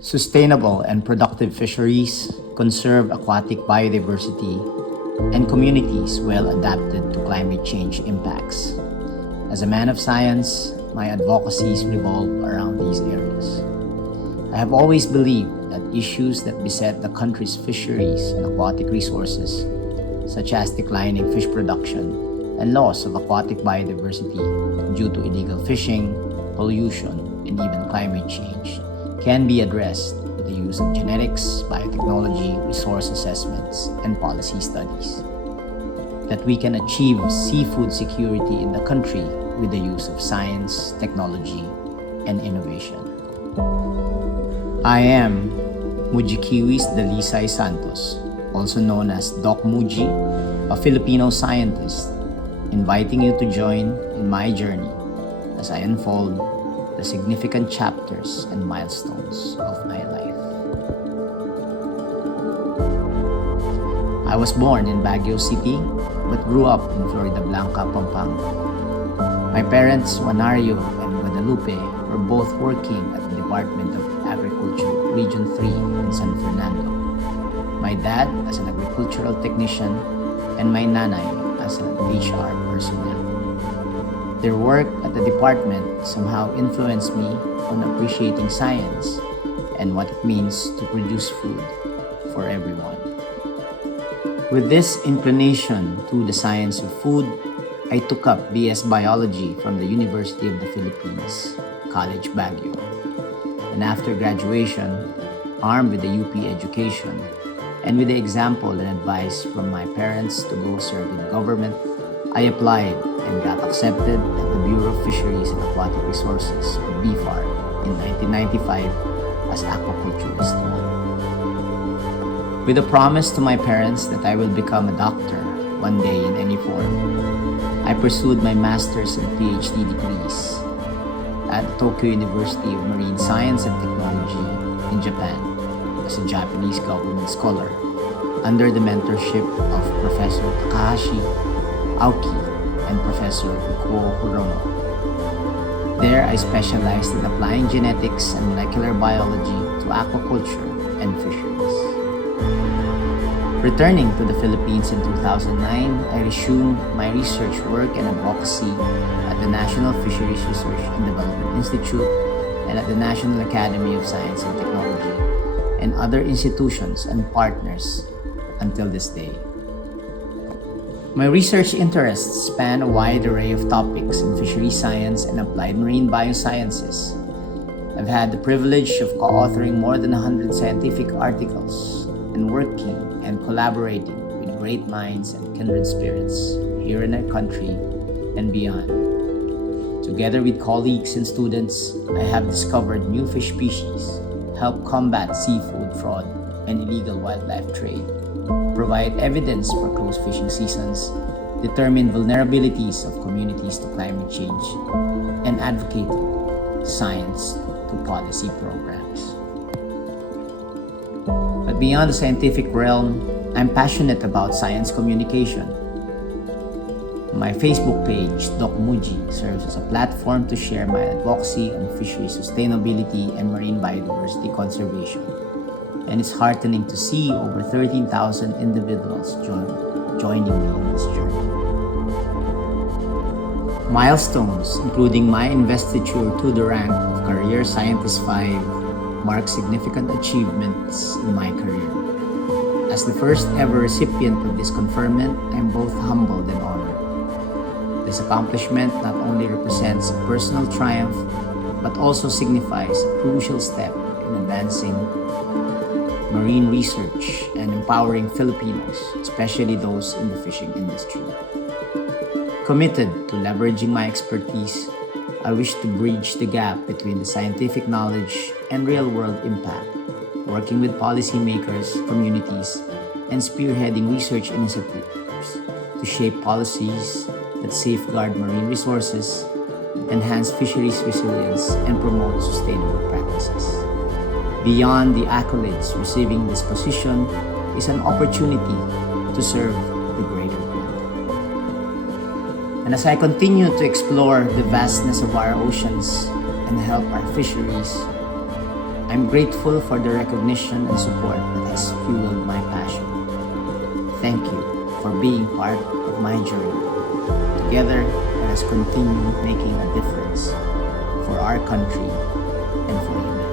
Sustainable and productive fisheries conserve aquatic biodiversity and communities well adapted to climate change impacts. As a man of science, my advocacies revolve around these areas. I have always believed that issues that beset the country's fisheries and aquatic resources, such as declining fish production and loss of aquatic biodiversity due to illegal fishing, pollution, and even climate change, can be addressed with the use of genetics, biotechnology, resource assessments, and policy studies. That we can achieve seafood security in the country with the use of science, technology, and innovation. I am Mudjekeewis Santos, also known as Doc Muji, a Filipino scientist, inviting you to join in my journey as I unfold the significant chapters and milestones of my life. I was born in Baguio City but grew up in Florida Blanca, Pampanga. My parents, Juanario and Guadalupe, were both working at the Department of Agriculture, Region 3 in San Fernando. My dad as an agricultural technician and my nanay as an HR personnel. Their work at the department somehow influenced me on appreciating science and what it means to produce food for everyone. With this inclination to the science of food, I took up BS Biology from the University of the Philippines, College Baguio. And after graduation, armed with the UP education, and with the example and advice from my parents to go serve in government, I applied and got accepted at the Bureau of Fisheries and Aquatic Resources, or BFAR, in 1995 as aquaculturist 1. With a promise to my parents that I will become a doctor one day in any form, I pursued my master's and PhD degrees at Tokyo University of Marine Science and Technology in Japan as a Japanese government scholar under the mentorship of Professor Takahashi Aoki and Professor Ikuo Hirono. There I specialized in applying genetics and molecular biology to aquaculture and fisheries. Returning to the Philippines in 2009, I resumed my research work and advocacy at the National Fisheries Research and Development Institute and at the National Academy of Science and Technology and other institutions and partners until this day. My research interests span a wide array of topics in fisheries science and applied marine biosciences. I've had the privilege of co-authoring more than 100 scientific articles and working and collaborating with great minds and kindred spirits here in our country and beyond. Together with colleagues and students, I have discovered new fish species, helped combat seafood fraud and illegal wildlife trade, provide evidence for closed fishing seasons, determine vulnerabilities of communities to climate change, and advocate science to policy programs. But beyond the scientific realm, I'm passionate about science communication. My Facebook page, Doc Muji, serves as a platform to share my advocacy on fisheries sustainability and marine biodiversity conservation. And it's heartening to see over 13,000 individuals joining me in this journey. Milestones, including my investiture to the rank of Career Scientist 5, mark significant achievements in my career. As the first ever recipient of this conferment, I am both humbled and honored. This accomplishment not only represents a personal triumph, but also signifies a crucial step in advancing marine research and empowering Filipinos, especially those in the fishing industry. Committed to leveraging my expertise, I wish to bridge the gap between the scientific knowledge and real-world impact, working with policymakers, communities, and spearheading research initiatives to shape policies that safeguard marine resources, enhance fisheries resilience, and promote sustainable practices. Beyond the accolades, receiving this position is an opportunity to serve the greater good. And as I continue to explore the vastness of our oceans and help our fisheries, I'm grateful for the recognition and support that has fueled my passion. Thank you for being part of my journey. Together, let us continue making a difference for our country and for humanity.